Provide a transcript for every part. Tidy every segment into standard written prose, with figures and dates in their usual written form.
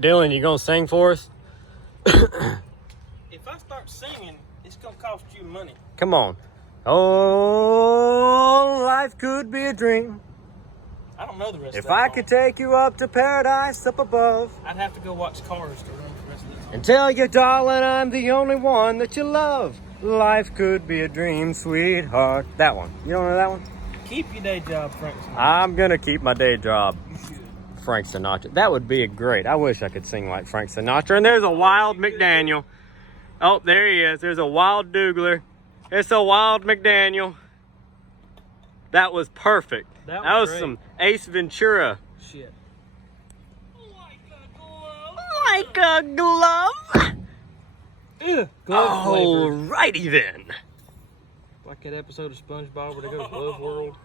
Dylan, you gonna sing for us? If I start singing, it's gonna cost you money. Come on. Oh, life could be a dream. I don't know the rest of If that I song. could take you up to paradise up above I'd have to go watch Cars to remember the rest of it. and tell you, darling, I'm the only one that you love. Life could be a dream, sweetheart. That one. You don't know that one? Keep your day job, Frank. I'm gonna keep my day job. You should. Frank Sinatra. That would be great. I wish I could sing like Frank Sinatra. And there's a wild McDaniel. Oh, there he is. There's a wild Dougler. It's a wild McDaniel. That was perfect. That was great. some Ace Ventura. Shit. Like a glove. Ugh, glove flavor. Alrighty then. Like that episode of SpongeBob where they go to Glove World.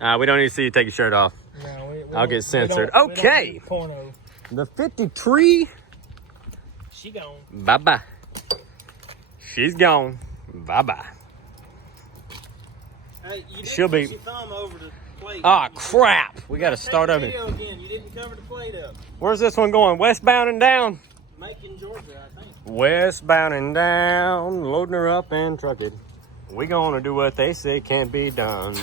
We don't need to see you take your shirt off. No, I'll get censored. we don't Okay. do porno. The 53. She gone. Bye-bye. She's gone. Bye-bye. Hey, you didn't She'll be- put your thumb over the plate. Ah, crap. We got to start over. Video again. You didn't cover the plate up. Where's this one going? Westbound and down? Macon, Georgia, I think. Westbound and down, loading her up and trucking. We gonna do what they say can't be done.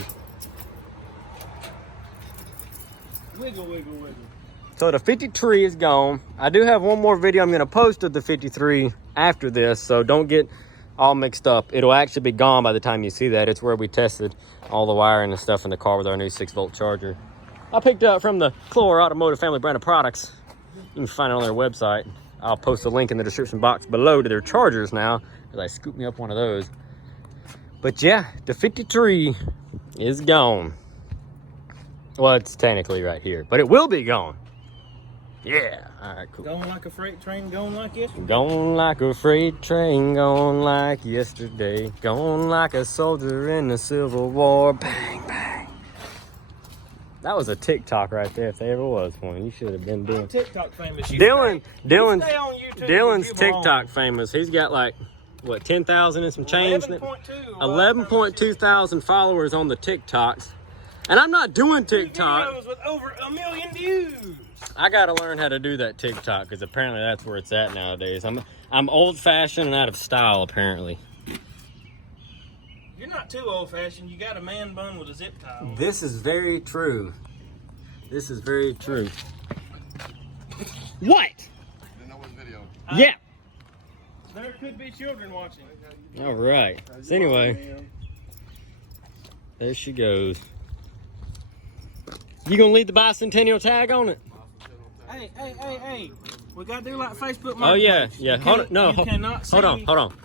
Wiggle, wiggle, wiggle. So the 53 is gone. I do have one more video I'm gonna post of the 53 after this, so don't get all mixed up. It'll actually be gone by the time you see that. It's where we tested all the wiring and stuff in the car with our new 6-volt charger. I picked it up from the Clore Automotive family brand of products. You can find it on their website. I'll post a link in the description box below to their chargers now, because I scooped me up one of those. But yeah, the 53 is gone. Well, it's technically right here, but it will be gone. Yeah, all right, cool. Going like a freight train, going like yesterday. Going like a freight train, going like yesterday. Going like a soldier in the Civil War. Bang, bang. That was a TikTok right there, if there ever was one. You should have been doing. I'm TikTok famous. You Dylan's stay on YouTube, Dylan's but you belong. TikTok famous. He's got like what 10,000 and some change. 11.2. 11.2 thousand followers on the TikToks, and I'm not doing TikTok. Videos with over 1 million views. I gotta learn how to do that TikTok because apparently that's where it's at nowadays. I'm old-fashioned and out of style apparently. You're not too old-fashioned. You got a man bun with a zip tie on. This is very true. This is very true. What? Didn't know what video. Yeah. There could be children watching. All right. So anyway, there she goes. You gonna leave the bicentennial tag on it? Hey. We gotta do like Facebook. Oh yeah, Marketplace. yeah. You Hold on, can't- no. You cannot see. Hold on.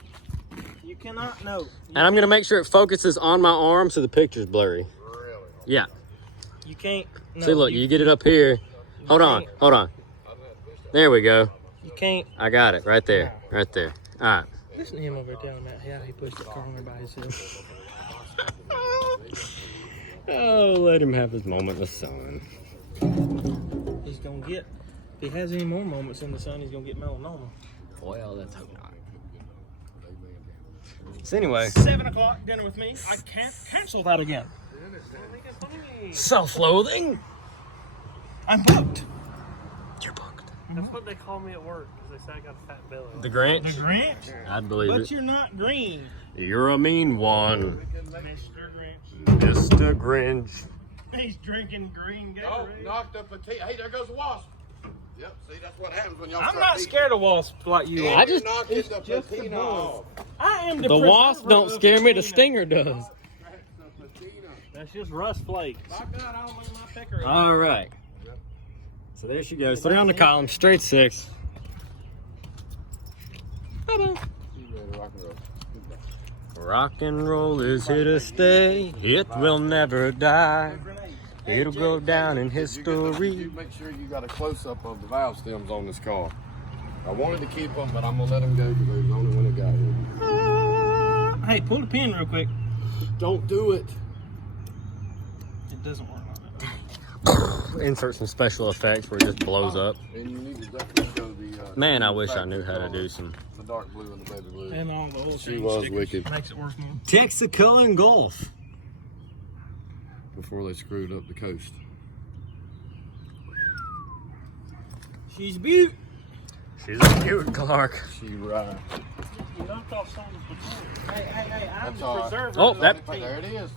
You cannot know. And I'm gonna make sure it focuses on my arm so the picture's blurry. Really? Yeah. You can't. No, See, look, you get it up here. Hold on. There we go. You can't. I got it right there. Right there. All right. Listen to him over there telling that how he pushed the car on there by himself. Oh, let him have his moment in the sun. He's gonna get. If he has any more moments in the sun, he's gonna get melanoma. Well, let's hope not. So anyway, 7 o'clock dinner with me. I can't cancel that again. self-loathing. I'm booked. You're booked. That's what they call me at work, because they say I got a fat belly. The Grinch? The Grinch? I'd believe But it. you're not green. You're a mean one. Mr. Grinch. Mr. Grinch. He's drinking green Oh, Gatorade. knocked up a patina. Hey, there goes a wasp. Yep, see, that's what happens when y'all I'm start not eating. scared of wasps like you I are. just- knocked it's the just the patina buzz. off. I am The wasp don't scare me, the stinger does. Cracked the patina. That's just rust flakes. My God, I don't look at my pecker. All right. So there she goes. 3 on the column, straight 6. Bye-bye. You ready to rock and roll? Rock and roll is here to stay. It will never die. It'll go down in history. You make sure you got a close-up of the valve stems on this car. I wanted to keep them, but I'm going to let them go because they're the only one that got here. Hey, pull the pin real quick. Don't do it. It doesn't work like that. Insert some special effects where it just blows up. And you need to definitely show the... Man, I wish I knew how to do some. The dark blue and the baby blue. And all the old She change was stickers. wicked. Makes it worth more. Texaco and Golf. Before they screwed up the coast. She's a beaut. She's a cute Clark. She right. You knocked off someone's before. Hey, I'm That's the all right. preserver. Oh, of that- the There it is.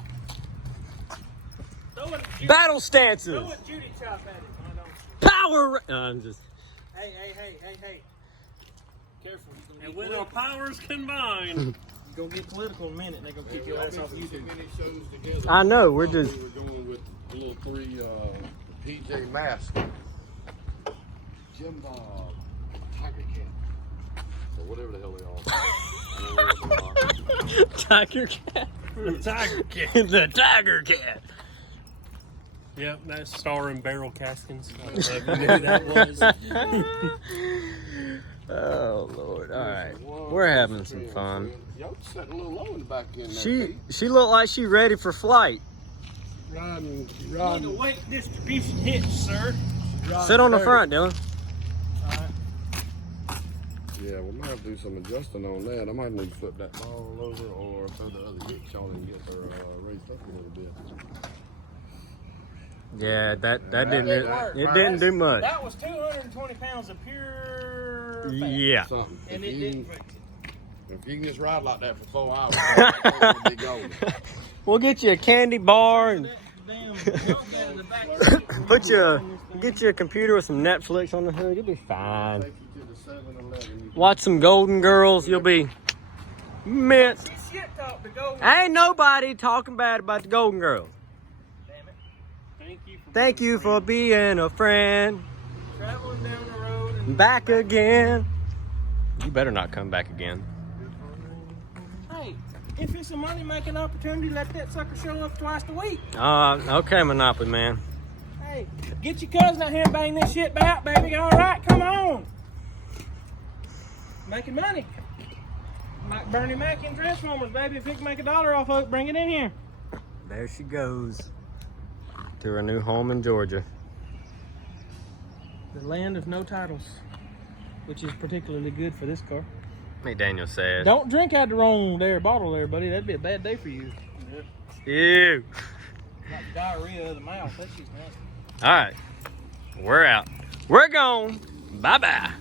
Throw it, Judy. Battle stances. Throw it, Judy chop at it. I don't. Power. I'm just. Hey. Careful. You're And gonna when get our powers combine, You're gonna get political in a minute, and they're gonna kick your ass off Too YouTube. many shows together. I know, we're We just. were going with the little 3 PJ Masks. Jim Tiger Cat. Or whatever the hell they are. I don't know what they are. Tiger Cat. the Tiger Cat. The Tiger Cat. Yep, that's starring Barrel Caskins. I don't know if you knew who that was. Oh Lord! All right, we're having some fun. Y'all sitting a little low in the back end there. She looked like she ready for flight. Riding. On the weight distribution hitch, sir. Sit on the front, Dylan. Yeah, we might have to do some adjusting on that. I might need to flip that ball over or throw the other hitch on and get her raised up a little bit. Yeah, that didn't didn't work. it didn't do much. That was 220 pounds of pure fat. Yeah. Something. And If it you didn't can- fix it. If you can just ride like that for 4 hours, it's gonna be golden. We'll get you a candy bar and That damn junk out of the back seat. get you a computer with some Netflix on the hood. You'll be fine. Take you to the 7-Eleven. Watch some Golden Girls. You'll be mint. She shit talk to go. Ain't nobody talking bad about the Golden Girls. Damn it. Thank you for being a friend. Traveling down the road and Back again. You better not come back again. hey, if it's a money-making opportunity, let that sucker show up twice a week. Okay, Monopoly man. Hey, get your cousin out here and bang this shit out, baby. All right, come on. Making money. Like Bernie Mac in Transformers, baby. If he can make $1 off of it, bring it in here. There she goes. To her new home in Georgia. The land of no titles, which is particularly good for this car. Make Daniel sad. Don't drink out the wrong bottle there, buddy. That'd be a bad day for you. Ew. Like diarrhea of the mouth. That shit's nasty. All right. We're out. We're gone. Bye-bye.